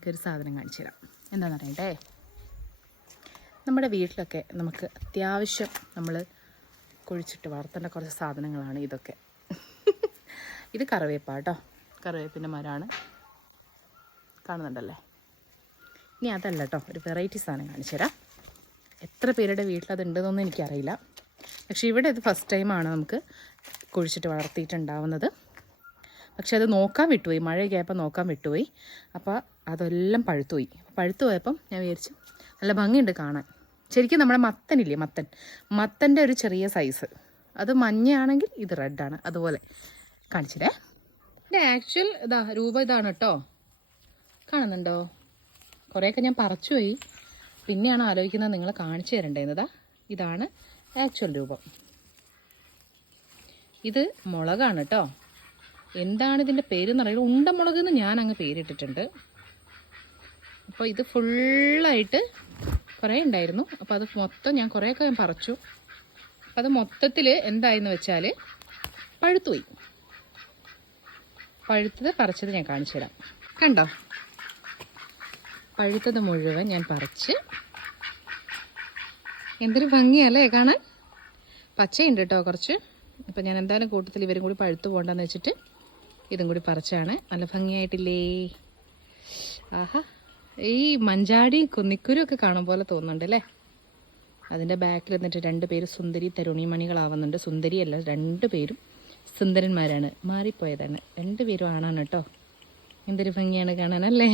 നിങ്ങൾക്ക് ഒരു സാധനം കാണിച്ചു തരാം എന്താണെന്ന് അറിയണ്ടേ നമ്മുടെ വീട്ടിലൊക്കെ നമുക്ക് അത്യാവശ്യം നമ്മൾ കുഴിച്ചിട്ട് വളർത്തേണ്ട കുറച്ച് സാധനങ്ങളാണ് ഇതൊക്കെ. ഇത് കറിവേപ്പ കേട്ടോ. കറിവേപ്പിന്റെ മരമാണ് കാണുന്നുണ്ടല്ലേ? ഇനി അതല്ല കേട്ടോ ഒരു വെറൈറ്റി സാധനം കാണിച്ചു തരാം എത്ര പേരുടെ ഉണ്ടെന്നൊന്നും എനിക്കറിയില്ല. പക്ഷേ ഇവിടെ ഇത് ഫസ്റ്റ് ടൈമാണ് നമുക്ക് കുഴിച്ചിട്ട് വളർത്തിയിട്ടുണ്ടാവുന്നത്. പക്ഷെ അത് നോക്കാൻ വിട്ടുപോയി. മഴയൊക്കെ ആയപ്പോൾ നോക്കാൻ വിട്ടുപോയി. അപ്പോൾ അതെല്ലാം പഴുത്തുപോയി. പഴുത്തു പോയപ്പം ഞാൻ വിചാരിച്ചു നല്ല ഭംഗിയുണ്ട് കാണാൻ. ശരിക്കും നമ്മുടെ മത്തനില്ലേ മത്തൻ? മത്തന്റെ ഒരു ചെറിയ സൈസ്. അത് മഞ്ഞയാണെങ്കിൽ ഇത് റെഡാണ്. അതുപോലെ കാണിച്ചിട്ടേ. എന്റെ ആക്ച്വൽ ഇതാ രൂപ ഇതാണ് കേട്ടോ. കാണുന്നുണ്ടോ? കുറേയൊക്കെ ഞാൻ പറിച്ചു പോയി. പിന്നെയാണ് ആലോചിക്കുന്നത് നിങ്ങൾ കാണിച്ചു തരണ്ടേന്നതാ ഇതാണ് ആക്ച്വൽ രൂപം. ഇത് മുളകാണ് കേട്ടോ. എന്താണ് ഇതിന്റെ പേരെന്ന് പറയുന്നത് ഉണ്ടമുളക് എന്ന് ഞാൻ അങ്ങ് പേരിട്ടിട്ടുണ്ട്. അപ്പോൾ ഇത് ഫുള്ളായിട്ട് കുറേ ഉണ്ടായിരുന്നു. അപ്പോൾ അത് മൊത്തം ഞാൻ കുറേയൊക്കെ ഞാൻ പറിച്ചു. അപ്പോൾ അത് മൊത്തത്തിൽ എന്തായെന്ന് വെച്ചാൽ പഴുത്തുപോയി. പഴുത്തത് പറിച്ചത് ഞാൻ കാണിച്ചു തരാം. കണ്ടോ? പഴുത്തത് മുഴുവൻ ഞാൻ പറിച്ച് എന്തൊരു ഭംഗിയല്ലേ കാണാൻ? പച്ചയുണ്ട് കേട്ടോ കുറച്ച്. അപ്പം ഞാൻ എന്തായാലും കൂട്ടത്തിൽ ഇവരും കൂടി പഴുത്തു പോകണ്ടെന്ന് വെച്ചിട്ട് ഇതും കൂടി പറിച്ചാണ്. നല്ല ഭംഗിയായിട്ടില്ലേ? ആഹാ. ഈ മഞ്ചാടി കുന്നിക്കുരു ഒക്കെ കാണും പോലെ തോന്നുന്നുണ്ട് അല്ലേ? അതിന്റെ ബാക്കിൽ നിന്നിട്ട് രണ്ട് പേര് സുന്ദരി തരുണിമണികളാവുന്നുണ്ട് സുന്ദരിയല്ല രണ്ട് പേരും സുന്ദരന്മാരാണ്. മാറിപ്പോയതാണ്. രണ്ട് പേരും ആണാണ് കേട്ടോ. എന്തൊരു ഭംഗിയാണ് കാണാനല്ലേ